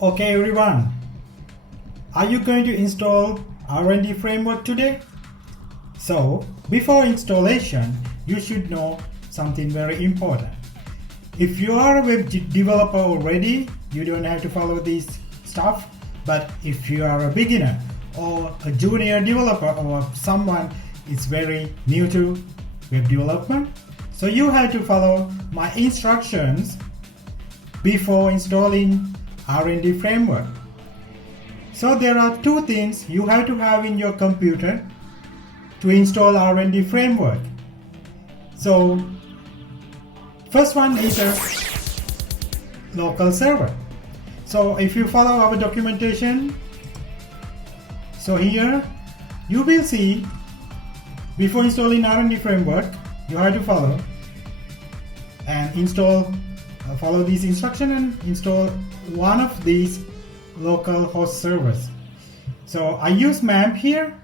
Okay everyone, are you going to install RND Framework today? So before installation, you should know something very important. If you are a web developer already, you don't have to follow this stuff. But if you are a beginner or a junior developer or someone is very new to web development, so you have to follow my instructions before installing RND Framework. So there are two things you have to have in your computer to install RND Framework. So first one is a local server. So if you follow our documentation, so here you will see before installing RND Framework, you have to follow and install, follow these instructions and install one of these localhost servers. So I use MAMP here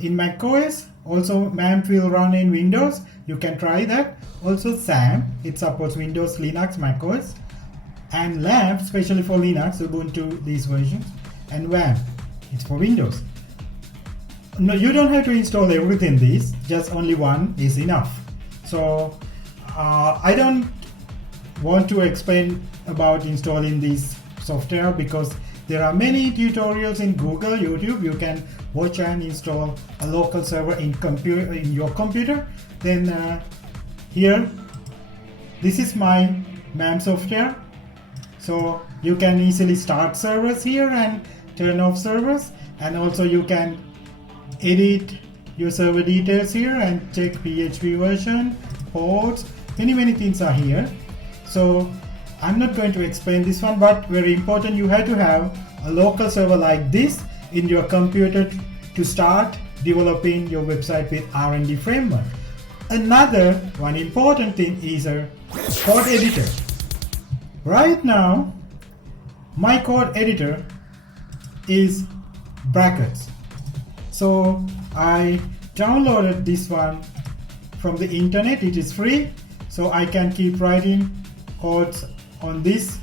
in macOS. Also MAMP will run in Windows. You can try that. Also XAMPP, it supports Windows, Linux, macOS, and LAMP, especially for Linux, Ubuntu, these versions, and WAMP, it's for Windows. No, you don't have to install everything these, just only one is enough. So I don't want to explain about installing this software because there are many tutorials in Google, YouTube. You can watch and install a local server in your computer. Then here, this is my MAMP software. So you can easily start servers here and turn off servers, and also you can edit your server details here and check PHP version, ports, many things are here. So I'm not going to explain this one, but very important, you have to have a local server like this in your computer to start developing your website with RND Framework. Another one important thing is a code editor. Right now, my code editor is brackets. So I downloaded this one from the internet. It is free, so I can keep writing codes on this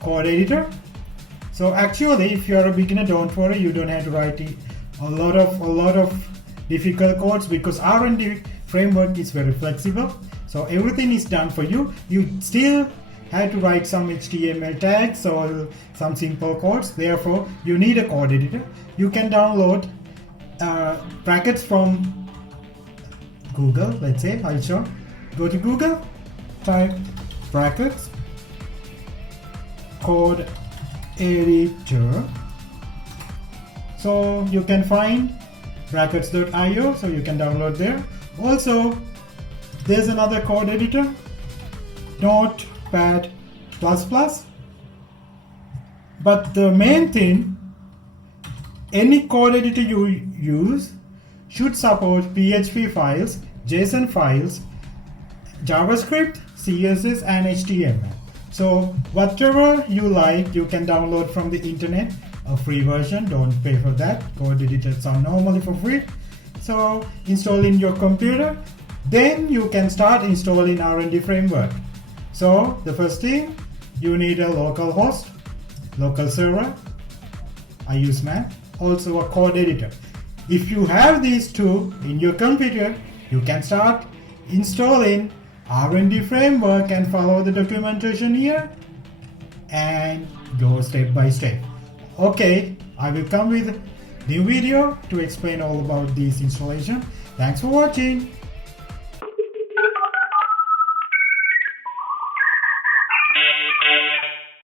code editor. So actually, if you are a beginner, don't worry, you don't have to write a lot of difficult codes because RND Framework is very flexible. So everything is done for you. You still have to write some HTML tags or some simple codes. Therefore, you need a code editor. You can download brackets from Google. Let's say I'll show. Go to Google, type brackets code editor. So you can find brackets.io, so you can download there. Also, there's another code editor, Notepad++. But the main thing, any code editor you use should support PHP files, JSON files, JavaScript, CSS, and HTML. So whatever you like, you can download from the internet, a free version. Don't pay for that. Code editors are normally for free. So install in your computer. Then you can start installing RND Framework. So the first thing, you need a local host, local server. I use MAMP. Also a code editor. If you have these two in your computer, you can start installing RND Framework and follow the documentation here and go step by step. Okay, I will come with a new video to explain all about this installation. Thanks for watching.